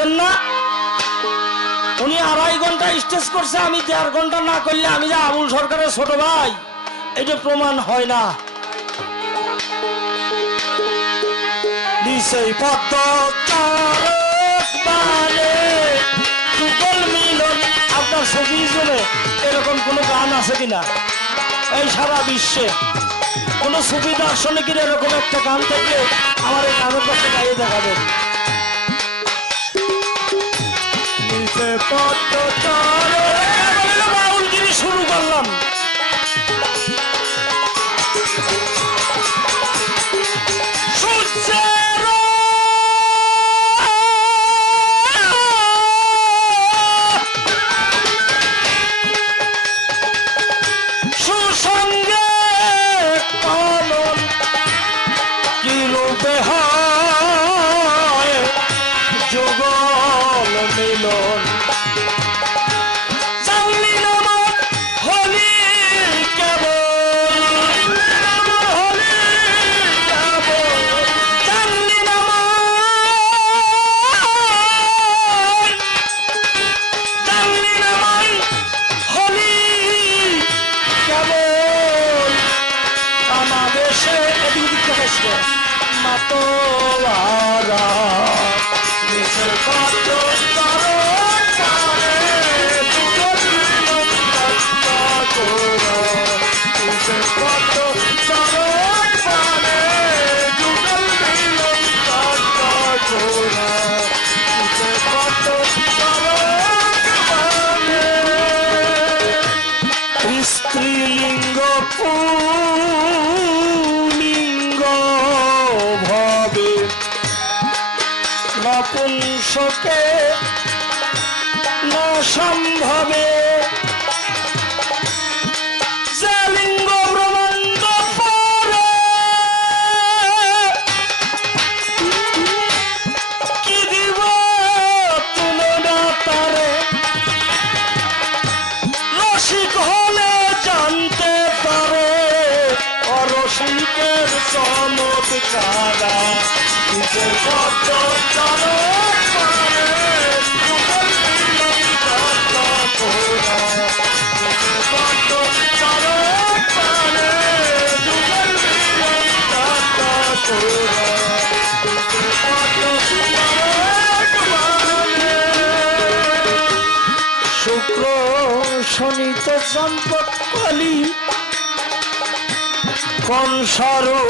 বুঝেন না উনি আড়াই ঘণ্টা স্টেজ করছে, আমি দেড় ঘণ্টা না করলে আমি যে আবুল সরকারের ছোট ভাই এটা প্রমাণ হয় না। নিশ্চয়ই পদ্ম মিলন, আপনার এরকম কোনো গান আছে কিনা? এই সারা বিশ্বে কোন ছবি দার্শনিকের এরকম একটা গান থাকলে আমার এই গানের পাশে গাইয়ে দেখাবেন? পদ্ম বাউলগিরি শুরু করলাম। সূর্যের কত চমৎ পারে। শুক্র শনিত সম্পদ কলি কনসারু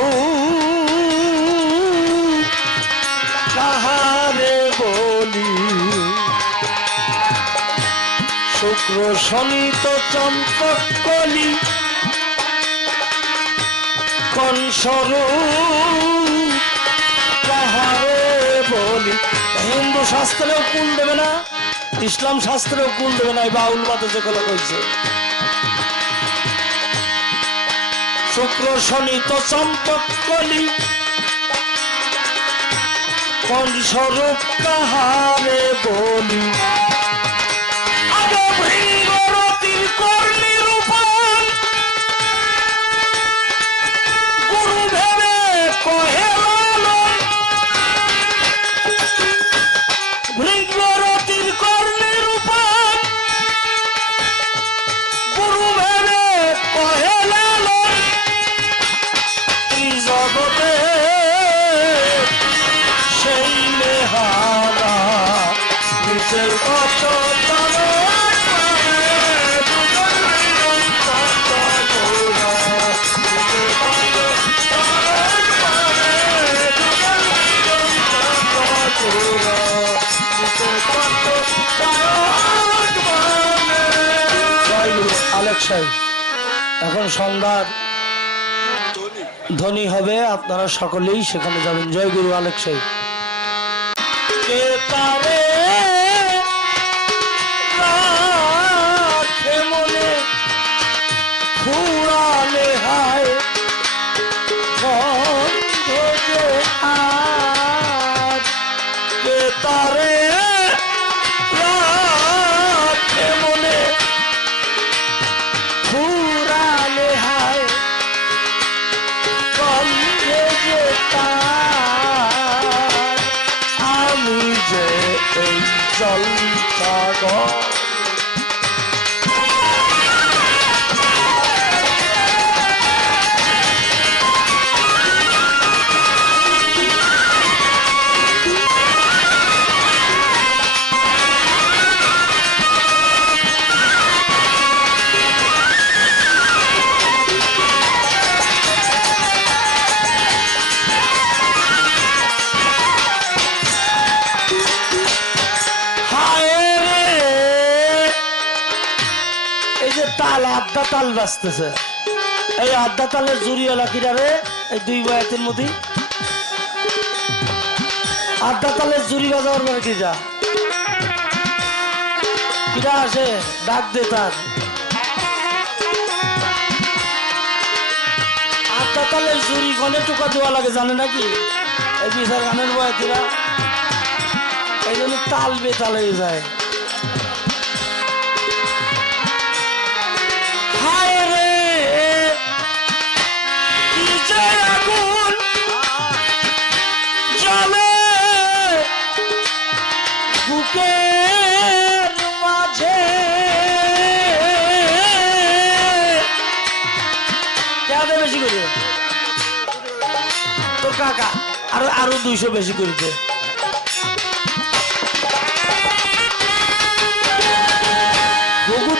কাহারে বলি। শুক্র শনিত চম্পক কলি। কনসরু কাহারে বলি। হিন্দু শাস্ত্রেও কুল দেবে না, ইসলাম শাস্ত্রেও কুল দেবে না, এই বাউল বাদে যেগুলো কইছে। শুক্র, শনি তো চম্পক কলি। কোন স্বরূপ কাহারে বলি? এখন সন্ধ্যার ধনী হবে আপনারা সকলেই সেখানে যাবেন। জয় গুরু আলেক সাহেব আড্ডা তাল বাজতেছে। এই আড্ডা তালের জুড়ি এলাকিরা রে? এই দুই বয়াতের মধ্যে। আড্ডা তালের জুড়ি বাজাবার পরে কিরা কিরা আসে? ডাক দে তার। আড্ডা তালের জুড়ি গনে টুকা দেওয়া লাগে, জানে নাকি? এই বিচার গানের বয়াতিরা। এই জন্য তাল বেতাল হয়ে যায়। আগুন জ্বলে। বুকের মাঝে। কেন বেশি আরও দুইশো বেশি করিতে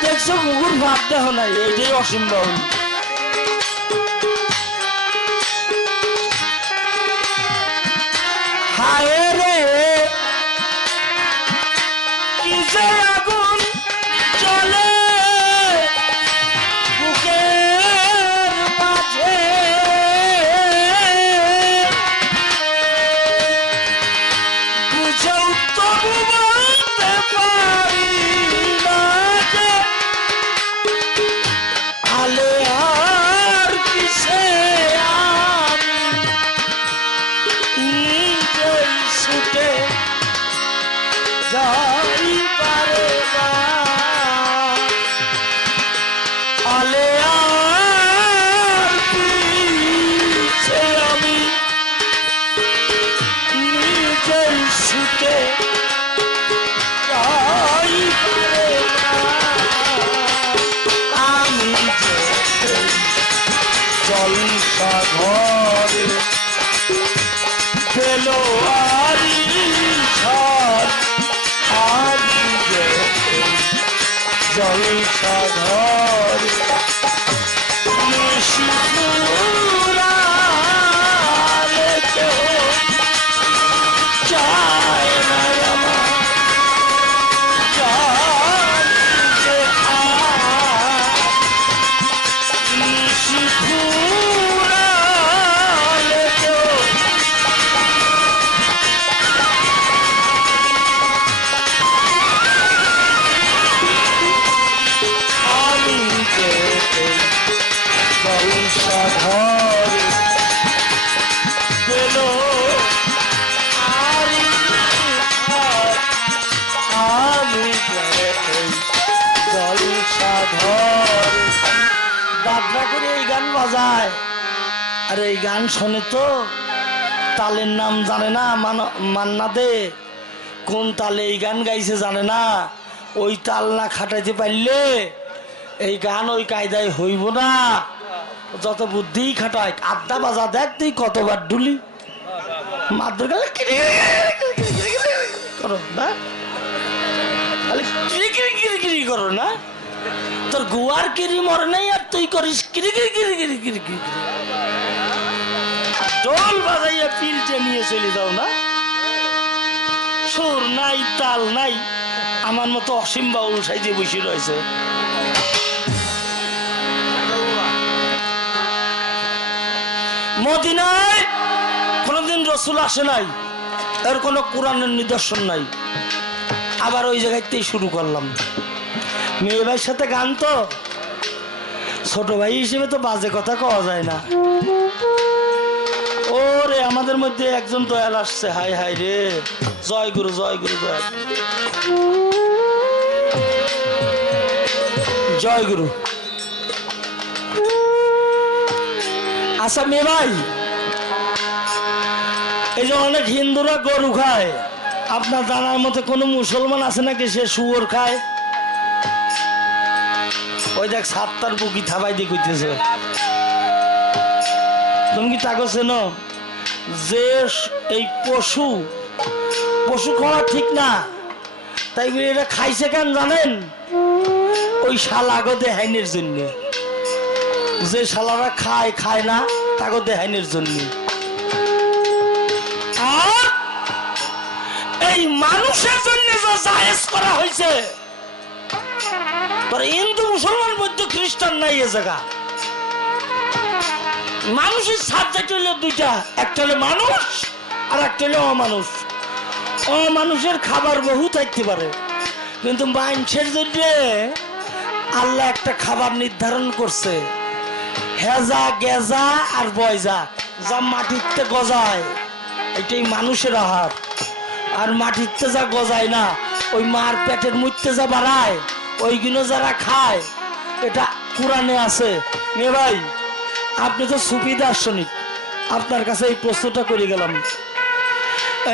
দেখছ? গুগুর ভাব দেহ নাই এইটাই অসীম বাউল হায় রে কি আগুন চলে বুকের মাঝে। বুঝেও তবু জলসা ঘরে দাদরা করে এই গান বাজায়। আর এই গান শোনে তো তালের নাম জানে না মান- মান্না দে কোন তালে এই গান গাইছে জানে না। ওই তাল না খাটাইতে পারলে এই গান ওই কায়দায় হইব না। যত বুদ্ধি খাটায়, আড্ডা বাজা দেখ তুই কতবার ডুলি। মাদ্র গেলে করো না। কিরি কিরি কিরি করো না। তোর গুয়ার কিরি মরে নাই আর তুই করিস কিরি কিরি কিরি কিরি কিরি কিরি ঢোল বাজাইয়া পিলচে নিয়ে চলে যাও না? সুর নাই, তাল নাই, আমার মতো অসীম বাউল সাইজে বসে রয়েছে। মদিনায় কোনোদিন রসুল আসে নাই, এর কোনো কোরআনের নিদর্শন নাই। আবার ওই জায়গাতেই শুরু করলাম। মেয়ে ভাইয়ের সাথে গান তো? ছোট ভাই হিসেবে তো বাজে কথা কওয়া যায় না। ওরে, আমাদের মধ্যে একজন দয়াল আসছে। হাই হাই রে। জয় গুরু জয় গুরু দয়াল জয় গুরু। আচ্ছা মেয়ে ভাই এই যে অনেক হিন্দুরা গরু খায়, আপনার জানার মতে কোনো মুসলমান আছে নাকি সে শুয়োর খায়? দেখ সাতটার বুকি থাবাই দিয়ে কইতেছে। তুমি কি তাকে চেনো যে এই পশু পশু খাওয়া ঠিক না, তাই এটা খাইছে কেন জানেন? ওই শালা গো দেহাইনের জন্য। যে শালারা খায় খায় না তাকে দেহাইনের জন্য। এই মানুষের জন্য যে জায়েজ করা হয়েছে বৌদ্ধ খ্রিস্টান নাই এ জায়গা। মানুষের সাবজেক্ট হলো দুইটা, একটা হলো মানুষ আর একটা হলো অমানুষ। অমানুষের খাবার বহু থাকতে পারে, কিন্তু মানুষের জন্য আল্লাহ একটা খাবার নির্ধারণ করছে। হেজা, গেজা আর বয়জা, যা মাটিতে গজায়, এটাই মানুষের আহার। আর মাটিতে যা গজায় না, ওই মার পেটের মধ্যে যা বাড়ায়, ওইগুলো যারা খায় এটা কোরআনে আছে। মে ভাই, আপনি তো সুফি দার্শনিক। আপনার কাছে এই প্রশ্নটা করে গেলাম।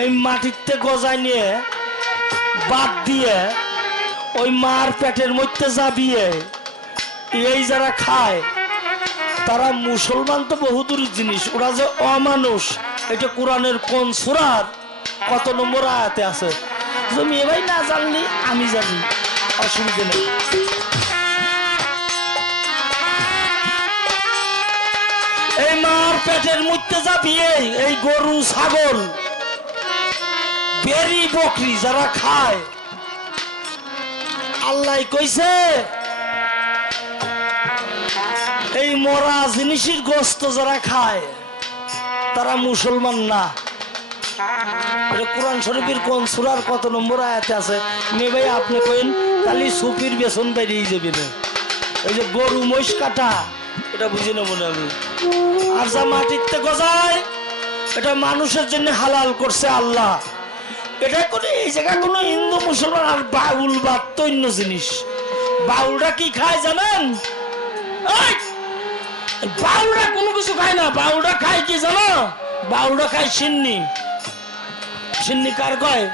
এই মাটিতে গজায় নিয়ে, বাদ দিয়ে, ওই মার পেটের মধ্যে যাবিয়ে, এই যারা খায়, তারা মুসলমান তো বহুদূর জিনিস। ওরা যে অমানুষ, এটা কোরআনের কোন সুরার? কত নম্বর আয়াতে আছে? তুমি এবার না জানলি, আমি জানি। অসুবিধা নেই। পেটের মধ্যে যাবি এই এই গরু, ছাগল, বেরি, বকরি যারা খায়, আল্লাহ কইছে, এই মরা জিনিসের গোস্ত যারা খায়, তারা মুসলমান না। কোরআন শরীফের কোন সুরার কত নম্বর আয়াতে আছে? মেয়ে ভাই, আপনি কইন, তাহলে সুফির বেসন বেরিয়ে যাবে না। ওই যে গরু মহিষ কাটা এটা বুঝে নেব না আমি। আর যা মাটিতে গজায়, এটা মানুষের জন্য হালাল করছে আল্লাহ। এটা কোনো এই জায়গায় কোনো হিন্দু, মুসলমান আর বাউল বা তৈন্য জিনিস। বাউলটা কি খায় জানেন? এই! বাউলরা কোনো কিছু খায় না। বাউলরা খায় কি জানো? বাউলরা খায় সিন্নি। সিন্নি কার কয়?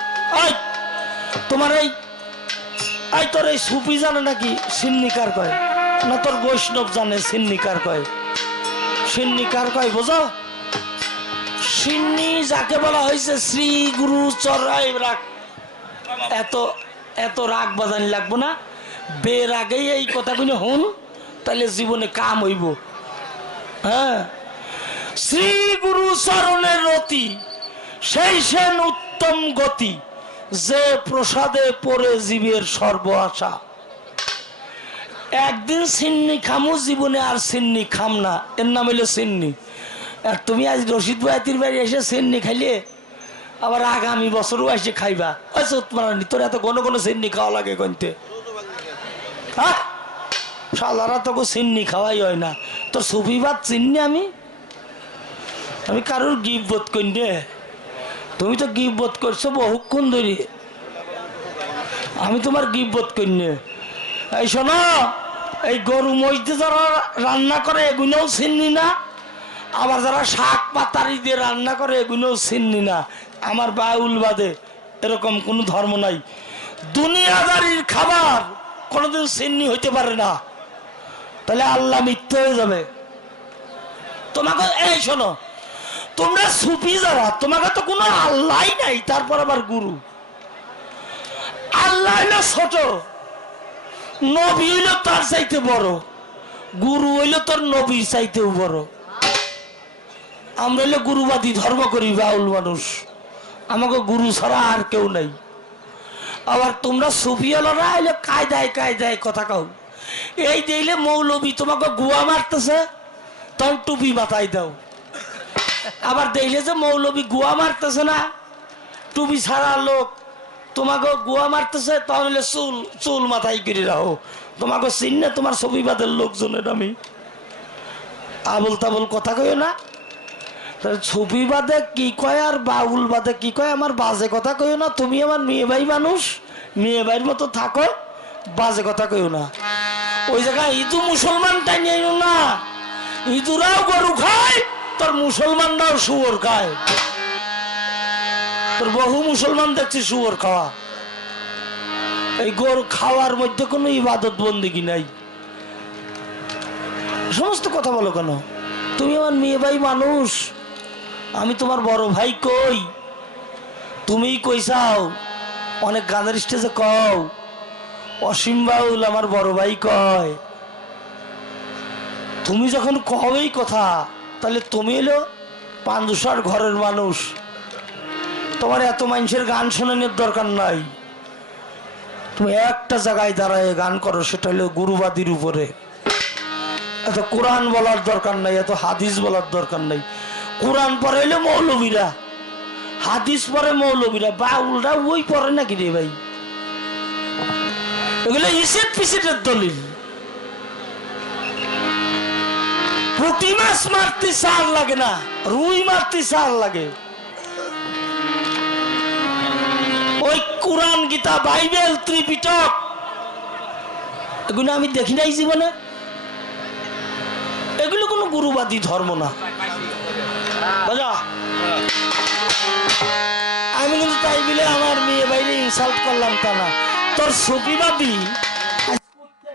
তোমার এই তোর এই সুপি জানে নাকি? সিন্নি কার কয়? না তোর বৈষ্ণব জানে, সিন্নি কার কয়? সিন্নি কার কয় বোঝো? সিন্নি যাকে বলা হয়েছে শ্রী গুরু চরাই রাগ। এত এত রাগ বাজানি লাগবো না। বের আগেই এই কথাগুলো হন তাহলে জীবনে কাম হইব। হ্যাঁ? শ্রী গুরু চরণের রতি, সেই সেন উত্তম গতি, যে প্রসাদে পড়ে জীবের সর্ব আশা। একদিন সিন্নি খামু, জীবনে আর সিন্নি খাম না। এর নাম হইল সিন্নি। আর তুমি আজ রশিদ ভাইতির বাড়ি এসে সিন্নি খাইলে, আবার আগামী বছরও এসে খাইবা। আচ্ছা উৎমারানি তোর এত ঘন ঘন সিন্নি খাওয়া লাগে কইতে শালারা তোকে সিন্নি খাওয়াই হয় না। তো সুফি ভাত চিননি আমি? আমি কারোর গিফট বোধ করি রে তুমি তো গিফট বোধ করছ বহুক্ষণ ধরে। আমি তোমার গিফট বোধ করি নে। এই শোনো এই গরু মসজিদে যারা রান্না করে, এগুলোও চিননি না। আবার যারা শাক পাতারি দিয়ে রান্না করে, এগুলোও চিননি না। আমার বাউল বাদে, এরকম কোনো ধর্ম নাই। দুনিয়াদারির খাবার কোনোদিন চিন্নি হইতে পারে না। তাহলে আল্লাহ মিথ্যে হয়ে যাবে। তোমাকে, এই শোনো, তোমরা সুফি যারা, তোমাকে তো কোনো আল্লাহ নাই, তারপর আবার গুরু। আল্লাহ হইল ছোট। নবী হইল তার চাইতে বড়, গুরু হইল তোর নবীর চাইতেও বড়। আমরা হইল গুরুবাদী ধর্ম করি বাউল মানুষ। আমাকে গুরু ছাড়া আর কেউ নাই। আবার তোমরা সুফিয়ালরা এলে কায়দায় কায়দায় কথা কাউ এই দিলে মৌলবী তোমাকে গুয়া মারতেছে, তখন টুপি মাথায় দাও। আবার দেখলে যে মৌলবী গুয়া মারতেছে না, টুপি ছাড়া লোক তোমাকে গুয়া মারতেছে তাহলে চুল চুল মাথায় করে রাখো। তোমাকে চিন্নে তোমার ছবিবাদের লোকজনের আমি আবল তাবল কথা কইও না। ছবি বাদে কি কয় আর বাউল বাদে কি কয়, আমার বাজে কথা কইও না। তুমি আমার মেয়ে ভাই মানুষ, মেয়ে ভাইয়ের মতো থাকো, বাজে কথা কইও না। ওই জায়গায় ইদু মুসলমান টাইনিয়ে না। ইদুরাও গরু খায়, তোর মুসলমানরাও শুয়োর খায়। তোর বহু মুসলমান দেখছি শুয়োর খাওয়া। এই গোর খাওয়ার মধ্যে কোনো ইবাদত বন্দিগি নাই। সমস্ত কথা বলো কেন? তুমি আমার মেয়ে ভাই মানুষ। আমি তোমার বড় ভাই কই? তুমিই কইসাও অনেক গানের স্টেজে কও, অসীম বাউল আমার বড় ভাই কয়। তুমি যখন কবেই কথা, তাহলে তুমি এলো পান্দুসার ঘরের মানুষ। তোমার এত মানুষের গান শোনানোর দরকার নাই। তুমি একটা জায়গায় দাঁড়ায় গান করো, সেটা হলো গুরুবাদীর উপরে। এত কোরআন বলার দরকার নাই, এত হাদিস বলার দরকার নাই। কোরআন পরে হলো মৌলবীরা, হাদিস পরে মৌলবীরা, বাউলরা ওই পরে নাকি রে ভাই? এগুলো ইসেট পিসেটের দলিল। প্রতি মাস মারতে সার লাগে না, রুই মারতে সার লাগে। Quran, Gita, Bible, Tripitaka. এগুলো আমি দেখি নাই জীবনে। এগুলো কোনো গুরুবাদী ধর্ম না। আমি কিন্তু তাই বলে আমার মেয়ে বাইরে ইনসাল্ট করলাম তা না। তোর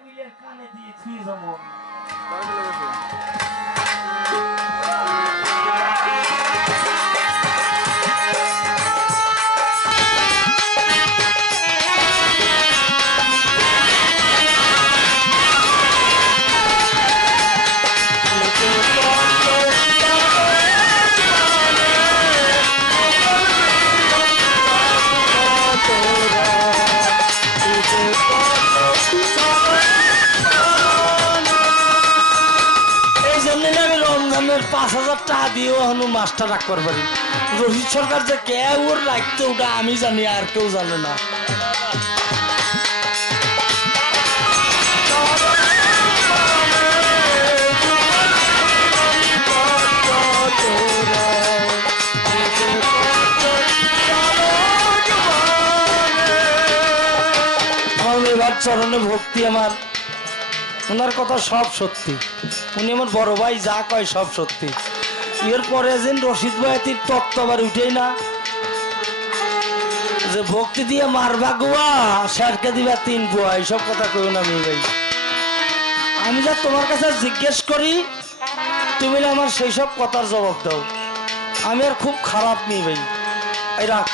বিলের কানে দিয়ে দিয়েও রাখবার পারি রশিদ সরকার যে কে ওর রাখতে ওটা আমি জানি, আর কেউ জানে না। চরণে ভক্তি আমার। ওনার কথা সব সত্যি। উনি আমার বড় ভাই, যা কয় সব সত্যি। এর পরে যেন রশিদ উঠেই না, যে ভক্তি দিয়ে মারবা দিবা তিন এইসব কথা না ভাই। আমি যা তোমার কাছে জিজ্ঞেস করি, তুমি না আমার সেই সব কথার জবাব দাও। আমি আর খুব খারাপ মেয়ে ভাই। এই রাখ।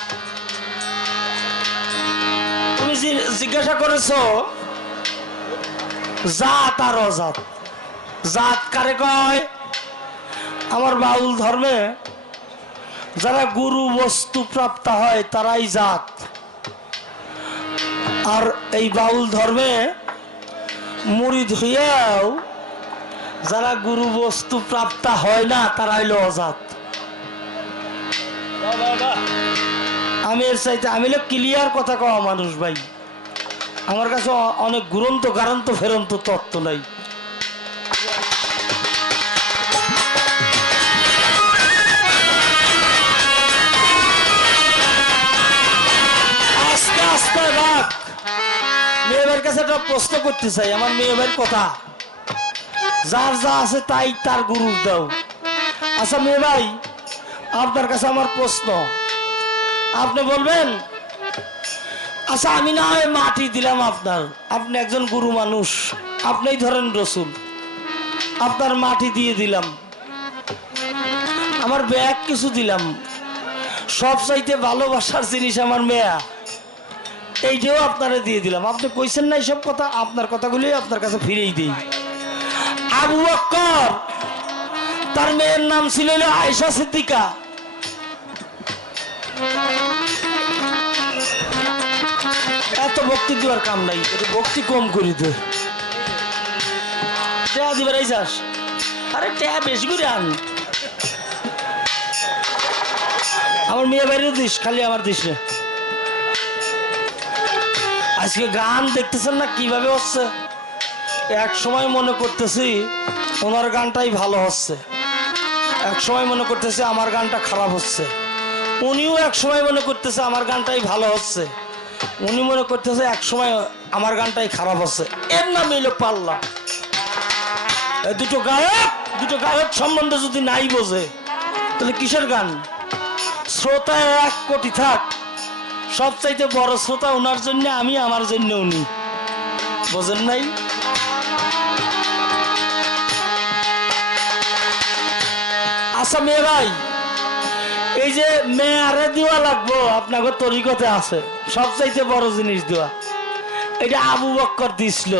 তুমি জিজ্ঞাসা করেছ, জাত আর অজাত। জাত কারে কয়? আমার বাউল ধর্মে যারা গুরু বস্তু প্রাপ্ত হয়, তারাই জাত। আর এই বাউল ধর্মে মুড়ি ধুইয়াও যারা গুরু বস্তু প্রাপ্ত হয় না, তারা হইল অজাত। আমি এর চাইতে, আমি ক্লিয়ার কথা কওয়া মানুষ ভাই। আমার কাছে অনেক গুরন্ত, গারন্ত, ফেরন্ত তত্ত্ব নাই। কাছে একটা প্রশ্ন করতে চাই, আমার মেয়েবার কথা। যার যা আছে তাই তার গুরুর দাও। আচ্ছা মেয়ে ভাই, আপনার কাছে আমার প্রশ্ন। আপনি বলবেন আচ্ছা আমি না হয় মাটি দিলাম আপনার। আপনি একজন গুরু মানুষ। আপনিই ধরেন রসুল। আপনার মাটি দিয়ে দিলাম। আমার ব্যাগ কিছু দিলাম। সব চাইতে ভালোবাসার জিনিস আমার মেয়া। এইটাও আপনারা দিয়ে দিলাম। আপনি কইছেন না এইসব কথা, আপনার কথাগুলি আপনার কাছে ফিরেই দিই। আবু বক্কর, তার মেয়ের নাম ছিল আয়সা সিদ্দিকা। এত ভক্তি দেওয়ার কাম নাই, একটু ভক্তি কম করি টেয়া দিবার এই চাস আরে টেয়া বেশি করে আন। আমার মেয়ে বাইরে দিস, খালি আমার দিস না আজকে গান দেখতেছেন না? কীভাবে হচ্ছে? এক সময় মনে করতেছি ওনার গানটাই ভালো হচ্ছে। এক সময় মনে করতেছে আমার গানটা খারাপ হচ্ছে। উনিও এক সময় মনে করতেছে আমার গানটাই ভালো হচ্ছে। উনি মনে করতেছে এক সময় আমার গানটাই খারাপ হচ্ছে। এর নাম এলো পাল্লা। দুটো গায়ক দুটো গায়ক সম্বন্ধে যদি নাই বোঝে, তাহলে কিসের গান? শ্রোতা এক কোটি থাক সবচাইতে বড় শ্রোতা ওনার জন্য, আমি আমার জন্য উনি। বোঝেন নাই? আচ্ছা মেয়ে ভাই, এই যে মেয়ারে দেওয়া লাগবো, আপনাকে তরিকতে আছে। সবচাইতে বড় জিনিস দেওয়া। এটা আবু বক্কর দিছিল।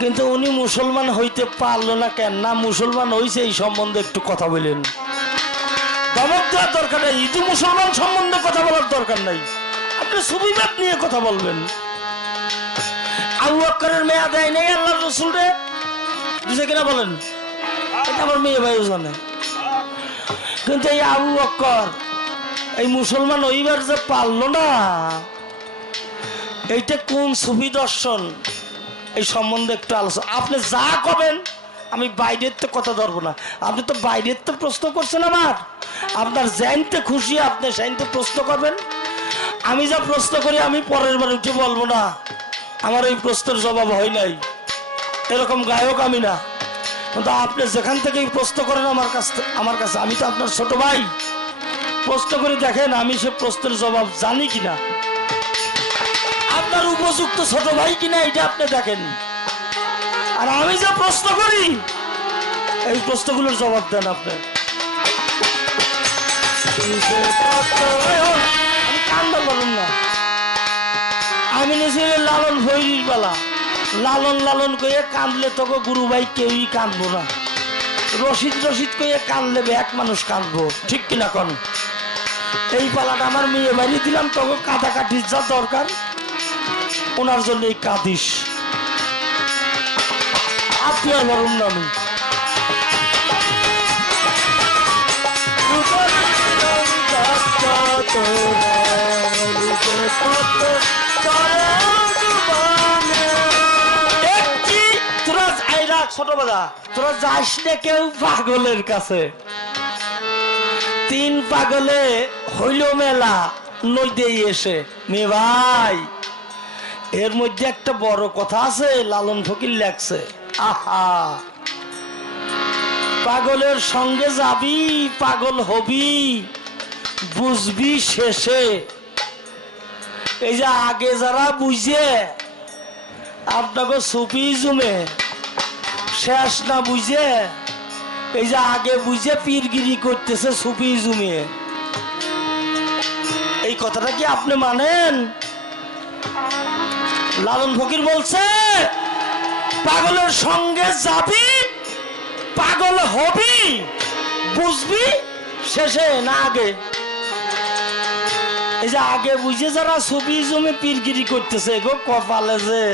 কিন্তু উনি মুসলমান হইতে পারল না কেন? না, মুসলমান হইছে এই সম্বন্ধে একটু কথা বলেন। ধমক দেওয়ার দরকার নেই ইদু মুসলমান সম্বন্ধে কথা বলার দরকার নাই। আপনি সুবিবাদ নিয়ে কথা বলবেন। আবু বক্করের মেয়া দেয় নেই আল্লাহ রসুল রে বুঝে কিনা বলেন? এটা আমার মেয়ে ভাইও জানে। কিন্তু এই আবু বক্কর, এই মুসলমান ওইবার যে পারল না, এইটা কোন সুফি দর্শন এই সম্বন্ধে একটু আলোচনা। আপনি যা কবেন আমি বাইরের তো কথা ধরবো না। আপনি তো বাইরের তো প্রশ্ন করছেন আমার। আপনার জানতে খুশি, আপনি জানতে প্রশ্ন করবেন। আমি যা প্রশ্ন করি, আমি পরের বার উঠে বলব না। আমার এই প্রশ্নের জবাব হয় নাই। এরকম গায়ক আমি না। কিন্তু আপনি যেখান থেকেই প্রশ্ন করেন আমার কাছ আমার কাছে। আমি তো আপনার ছোট ভাই। প্রশ্ন করে দেখেন, আমি সে প্রশ্নের জবাব জানি কিনা। আপনার উপযুক্ত ছোট ভাই কিনা এটা আপনি দেখেন। আর আমি যে প্রশ্ন করি, এই প্রশ্নগুলোর জবাব দেন আপনি। আমি কান্দা না। আমি নিয়েছিলাম লালন ভৈরির বেলা। লালন লালন কইয়ে কান্দলে তোকে গুরু ভাই কেউই কান্দবো না। রশিদ রশিদ কইয়ে কান্দলে এক মানুষ কান্দবো ঠিক কিনা কন? এই পালাটা আমার মেয়ে বাড়ি দিলাম, তোকে কাটা কাটির যা দরকার, ওনার জন্য এই কাঁদিস। আপনি আর বলুন না তোরা এই রাখ ছোট বাজা তোরা যাস না কেউ পাগলের কাছে। তিন পাগলে হইল মেলা নইতেই এসে। মেয়ে ভাই, এর মধ্যে একটা বড় কথা আছে, লালন ফকির লেখছে। পাগলের সঙ্গে যাবি, পাগল হবি, বুঝবি শেষে। এই যে আগে যারা বুঝে, আপনাকে সুপি জুমে। শেষ না বুঝে, এই যে আগে বুঝে পীরগিরি করতেছে সুপি জুমে। এই কথাটা কি আপনি মানেন? লালন ফকির বলছে পাগলের সঙ্গে যাবি, পাগল হবি, বুঝবি, শেষে না আগে। এই যে আগে বুঝে যারা ছবি জমে পীরগিরি করতেছে গো কপালে যে।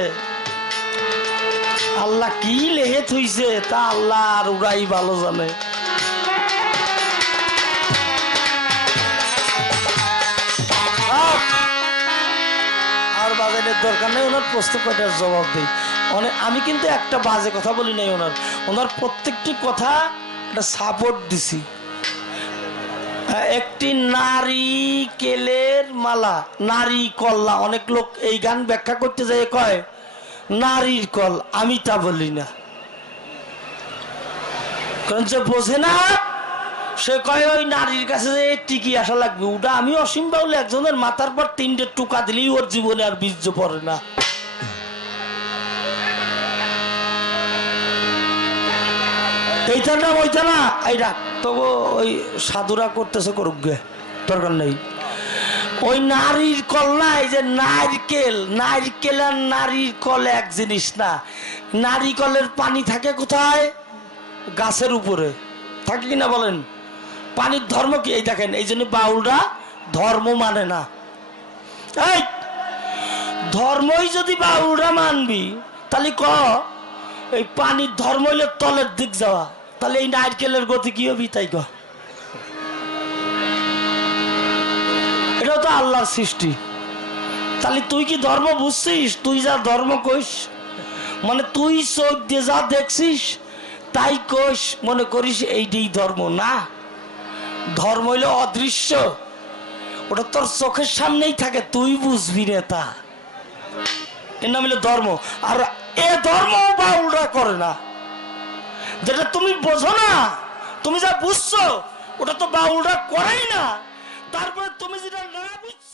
আল্লাহ কি লেহে থইছে তা আল্লাহ আর উড়াই ভালো জানে। আর বাজারের দরকার নেই, ওনার প্রশ্ন কয়টার জবাব দিই। আমি কিন্তু একটা বাজে কথা বলি নাই ওনার। ওনার প্রত্যেকটি কথা একটা সাপোর্ট দিছি। হ্যাঁ, একটি নারী কেলের মালা নারী কল্লা অনেক লোক এই গান ব্যাখ্যা করতে যায় কয় নারীর কল আমি তা বলি না। কারণ যে বোঝে না সে কয় ওই নারীর কাছে যে টিকি আসা লাগবে। ওটা আমি অসীম বাউলে একজনের মাথার পর তিনটে টুকা দিলেই ওর জীবনে আর বীর্য পড়ে না। এইটার নাম ওইটা না এইটা তবু ওই সাধুরা করতেছে করুক গে, দরকার নেই। ওই নারীর কল না এই যে নারকেল নারকেল আর নারীর কল এক জিনিস না। নারিকলের পানি থাকে কোথায়? গাছের উপরে। থাকে কিনা বলেন? পানির ধর্ম কি? এই দেখেন, এই জন্য বাউলরা ধর্ম মানে না। এই! ধর্মই যদি বাউলরা মানবি, তাহলে ক? এই পানির ধর্ম হইলে তলের দিক যাওয়া। তাহলে এই নারকেলের গতি কি হবি তাই ক? এটাও তো আল্লাহর সৃষ্টি। তাহলে তুই কি ধর্ম বুঝছিস? তুই যা ধর্ম কইস মানে তুই চোখ দিয়ে যা দেখছিস, তাই কোষ মনে করিস এইটাই ধর্ম। না, ধর্ম হইল অদৃশ্য। ওটা তোর চোখের সামনেই থাকে, তুই বুঝবি রে তা। এর নাম হলো ধর্ম। আর এ ধর্ম বাউলরা করে না। যেটা তুমি বোঝো না, তুমি যা বুঝছ, ওটা তো বাউলরা করাই না। তারপরে তুমি যেটা না বুঝছ